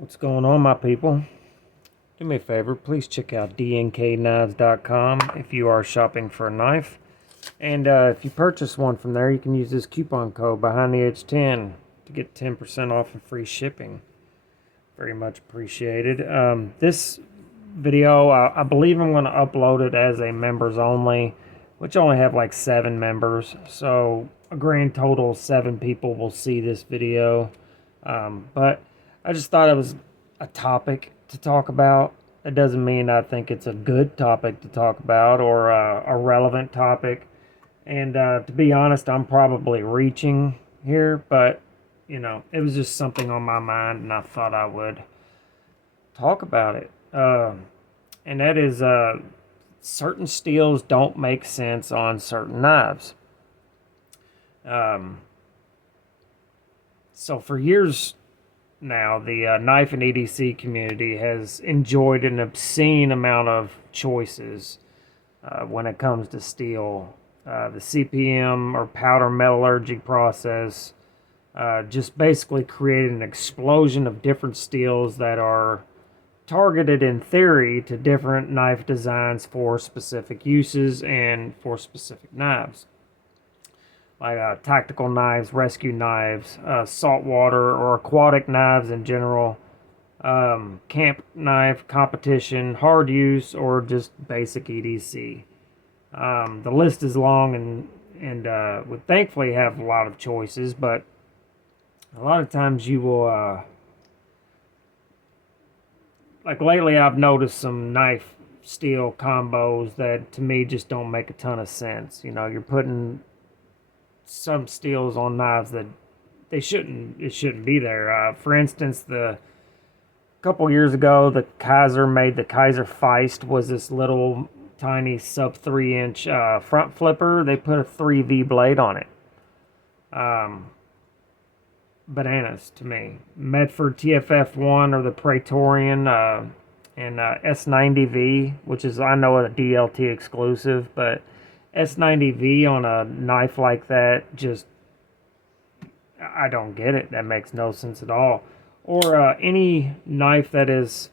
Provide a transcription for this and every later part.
What's going on, my people? Do me a favor, please check out DNKKnives.com if you are shopping for a knife. And if you purchase one from there, you can use this coupon code behind the edge 10 to get 10% off and free shipping. Very much appreciated. This video, I believe I'm going to upload it as a members only, which only have like 7 members. So a grand total of 7 people will see this video. But I just thought it was a topic to talk about. It doesn't mean I think it's a good topic to talk about or a relevant topic. And to be honest, I'm probably reaching here, but you know, it was just something on my mind, and I thought I would talk about it. And that is certain steels don't make sense on certain knives. So for years now, the knife and EDC community has enjoyed an obscene amount of choices when it comes to steel. The CPM or powder metallurgy process just basically created an explosion of different steels that are targeted in theory to different knife designs for specific uses and for specific knives. Like tactical knives, rescue knives, saltwater or aquatic knives in general, camp knife, competition, hard use, or just basic EDC. The list is long and would thankfully have a lot of choices, but a lot of times you will, like lately I've noticed some knife steel combos that to me just don't make a ton of sense. You know, you're putting some steels on knives that it shouldn't be there. For instance, a couple years ago, the Kaiser made the Kaiser Feist was this little tiny sub 3-inch front flipper. They put a 3V blade on it. Bananas to me. Medford TFF1 or the Praetorian and S90V, which is, I know, a DLT exclusive, but S90V on a knife like that, just, I don't get it. That makes no sense at all. Or any knife that is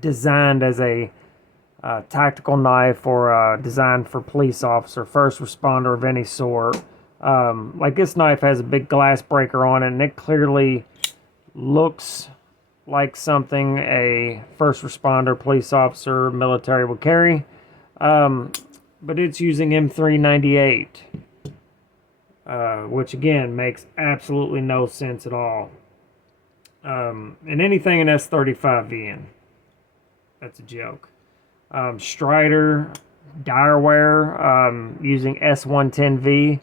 designed as a tactical knife or designed for police officer, first responder of any sort. Like this knife has a big glass breaker on it, and it clearly looks like something a first responder, police officer, military would carry. But it's using M398, which again makes absolutely no sense at all. And anything in S35VN, that's a joke. Strider, Direware, using S110V.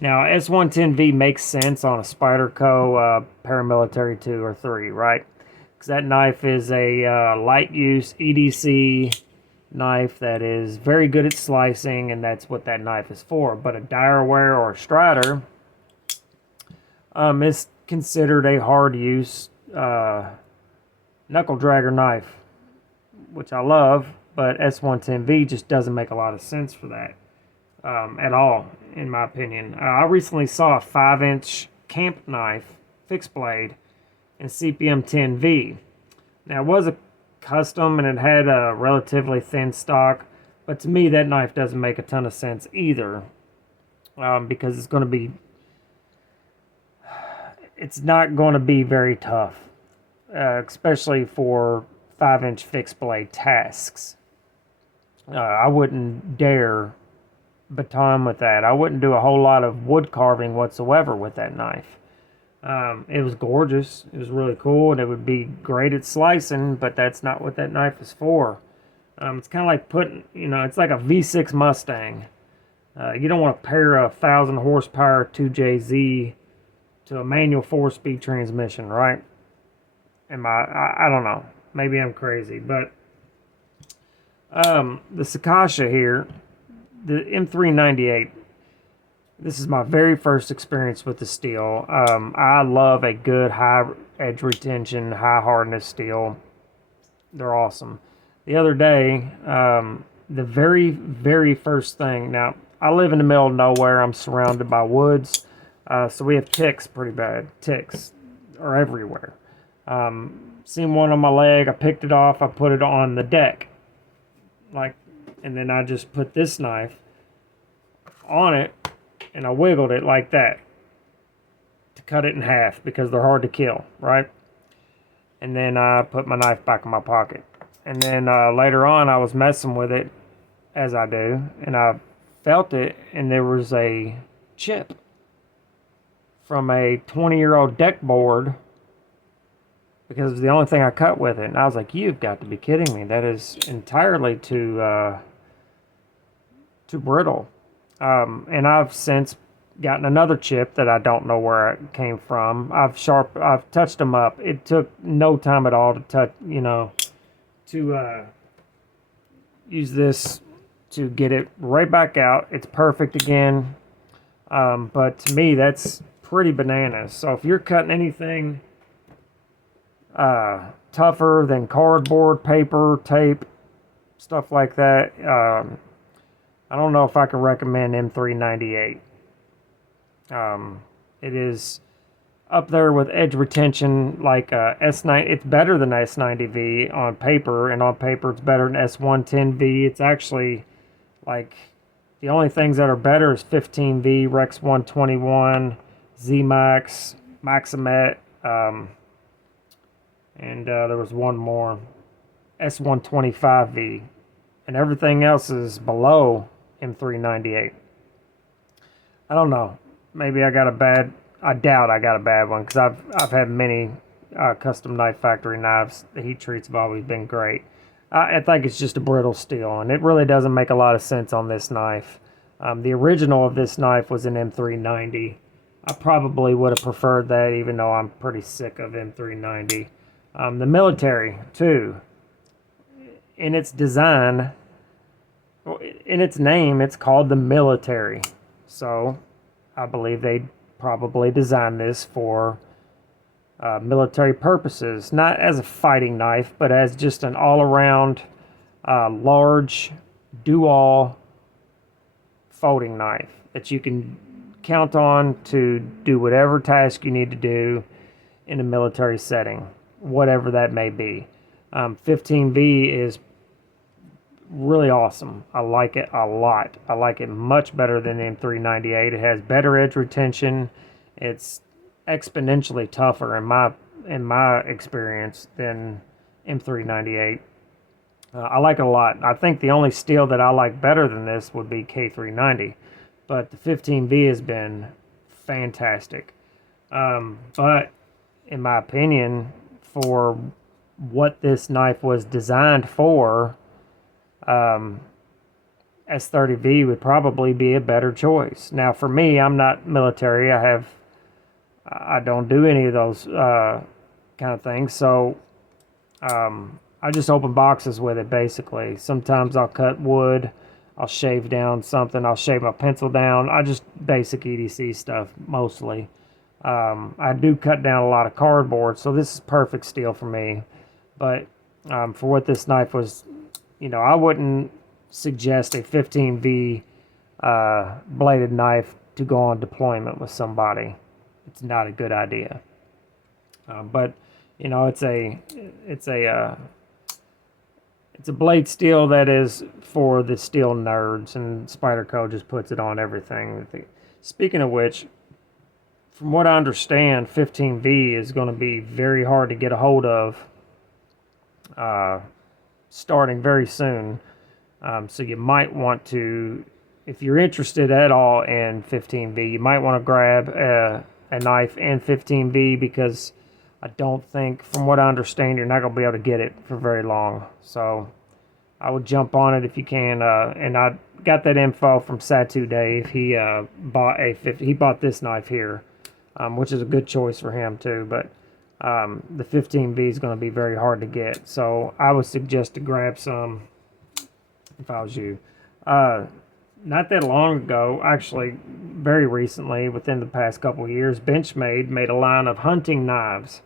Now, S110V makes sense on a Spyderco paramilitary 2 or 3, right? Because that knife is a light use EDC knife that is very good at slicing, and that's what that knife is for. But a Direware or a Strider is considered a hard use knuckle dragger knife, which I love, but S110V just doesn't make a lot of sense for that at all, in my opinion. I recently saw a 5-inch camp knife, fixed blade, in CPM 10V. Now, it was a custom and it had a relatively thin stock, but to me that knife doesn't make a ton of sense either, because it's not going to be very tough, especially for 5-inch fixed blade tasks. I wouldn't dare baton with that. I wouldn't do a whole lot of wood carving whatsoever with that knife. It was gorgeous. It was really cool, and it would be great at slicing, but that's not what that knife is for. It's kind of like putting, it's like a V6 Mustang. You don't want to pair a 1,000 horsepower 2JZ to a manual 4-speed transmission, right? I don't know. Maybe I'm crazy, but the Sakasha here, the M398, this is my very first experience with the steel. I love a good high edge retention, high hardness steel. They're awesome. The other day, the very, very first thing, now I live in the middle of nowhere. I'm surrounded by woods, so we have ticks pretty bad. Ticks are everywhere. seen one on my leg. I picked it off. I put it on the deck. And then I just put this knife on it, and I wiggled it like that to cut it in half because they're hard to kill, right? And then I put my knife back in my pocket. And then later on, I was messing with it, as I do, and I felt it, and there was a chip from a 20-year-old deck board, because it was the only thing I cut with it. And I was like, you've got to be kidding me. That is entirely too brittle. And I've since gotten another chip that I don't know where it came from. I've touched them up. It took no time at all to touch, to use this to get it right back out. It's perfect again. But to me, that's pretty bananas. So if you're cutting anything tougher than cardboard, paper, tape, stuff like that, I don't know if I can recommend M398. It is up there with edge retention like S9. It's better than S90V on paper, and on paper it's better than S110V. It's actually like the only things that are better is 15V, Rex 121, Z-Max, Maximet, and there was one more, S125V, and everything else is below M398. I don't know. Maybe I doubt I got a bad one, because I've had many custom knife factory knives. The heat treats have always been great. I think it's just a brittle steel, and it really doesn't make a lot of sense on this knife. The original of this knife was an M390. I probably would have preferred that, even though I'm pretty sick of M390. The military, too. In its design, in its name, it's called the military. So I believe they probably designed this for military purposes, not as a fighting knife, but as just an all-around large do-all folding knife that you can count on to do whatever task you need to do in a military setting, whatever that may be. 15V is really awesome. I like it a lot. I like it much better than M398. It has better edge retention. It's exponentially tougher in my experience than M398. I like it a lot. I think the only steel that I like better than this would be K390, but the 15V has been fantastic. But in my opinion, for what this knife was designed for, S30V would probably be a better choice. Now, for me, I'm not military. I don't do any of those kind of things. So I just open boxes with it, basically. Sometimes I'll cut wood. I'll shave down something. I'll shave my pencil down. I just basic EDC stuff, mostly. I do cut down a lot of cardboard, so this is perfect steel for me. But for what this knife was, I wouldn't suggest a 15V bladed knife to go on deployment with somebody. It's not a good idea. But it's a blade steel that is for the steel nerds, and Spyderco just puts it on everything. Speaking of which, from what I understand, 15V is going to be very hard to get a hold of starting very soon. So you might want to, if you're interested at all in 15V, you might want to grab a knife and 15V, because I don't think, from what I understand, you're not going to be able to get it for very long. So I would jump on it if you can. And I got that info from Satu Dave. He bought this knife here, which is a good choice for him too. But the 15V is going to be very hard to get. So I would suggest to grab some if I was you. Not that long ago, actually very recently, within the past couple of years, Benchmade made a line of hunting knives,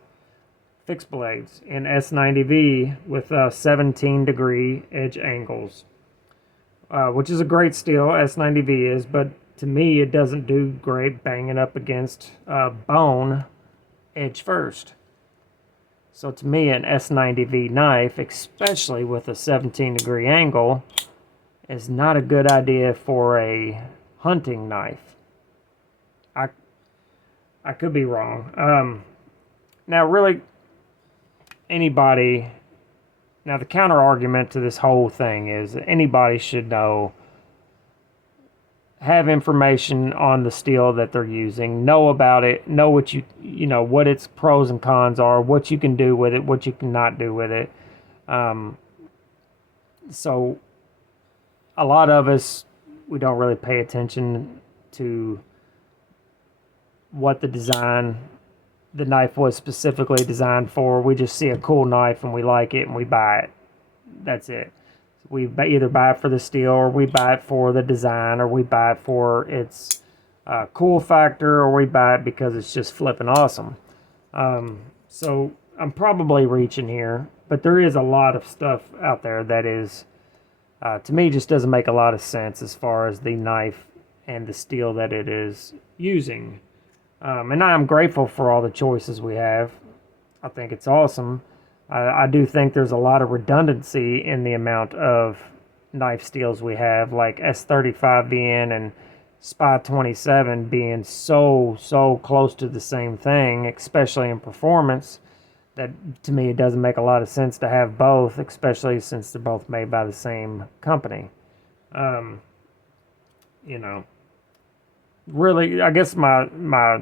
fixed blades, in S90V with 17-degree edge angles, which is a great steel, S90V is, but to me it doesn't do great banging up against bone edge first. So to me, an S90V knife, especially with a 17-degree angle, is not a good idea for a hunting knife. I could be wrong. Now, really, anybody... Now, the counter argument to this whole thing is that anybody should have information on the steel that they're using, know about it, know what what its pros and cons are, what you can do with it, what you cannot do with it. So a lot of us, we don't really pay attention to what the knife was specifically designed for. We just see a cool knife and we like it and we buy it. That's it. We either buy it for the steel, or we buy it for the design, or we buy it for its cool factor, or we buy it because it's just flipping awesome. So I'm probably reaching here, but there is a lot of stuff out there that is, to me, just doesn't make a lot of sense as far as the knife and the steel that it is using. And I'm grateful for all the choices we have. I think it's awesome. I do think there's a lot of redundancy in the amount of knife steels we have, like S35VN and Spy 27 being so close to the same thing, especially in performance, that to me it doesn't make a lot of sense to have both, especially since they're both made by the same company. Really, I guess my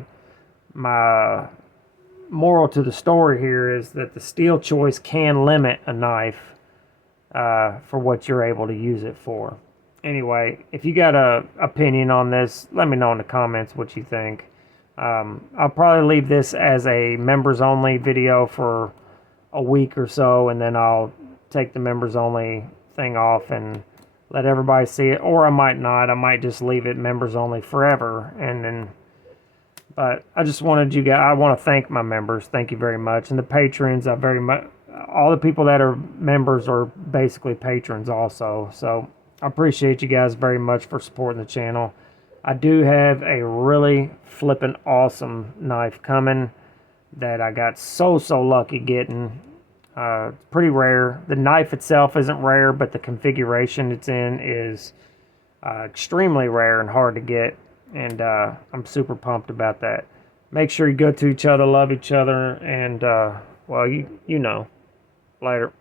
moral to the story here is that the steel choice can limit a knife for what you're able to use it for. Anyway, if you got an opinion on this, let me know in the comments what you think. I'll probably leave this as a members only video for a week or so, and then I'll take the members only thing off and let everybody see it, or I might not. I might just leave it members only forever, and then. But I just wanted you guys, I want to thank my members. Thank you very much. And the patrons, all the people that are members are basically patrons also. So I appreciate you guys very much for supporting the channel. I do have a really flippin' awesome knife coming that I got so lucky getting. It's pretty rare. The knife itself isn't rare, but the configuration it's in is extremely rare and hard to get. And I'm super pumped about that. Make sure you go to each other, love each other, and, well, you know. Later.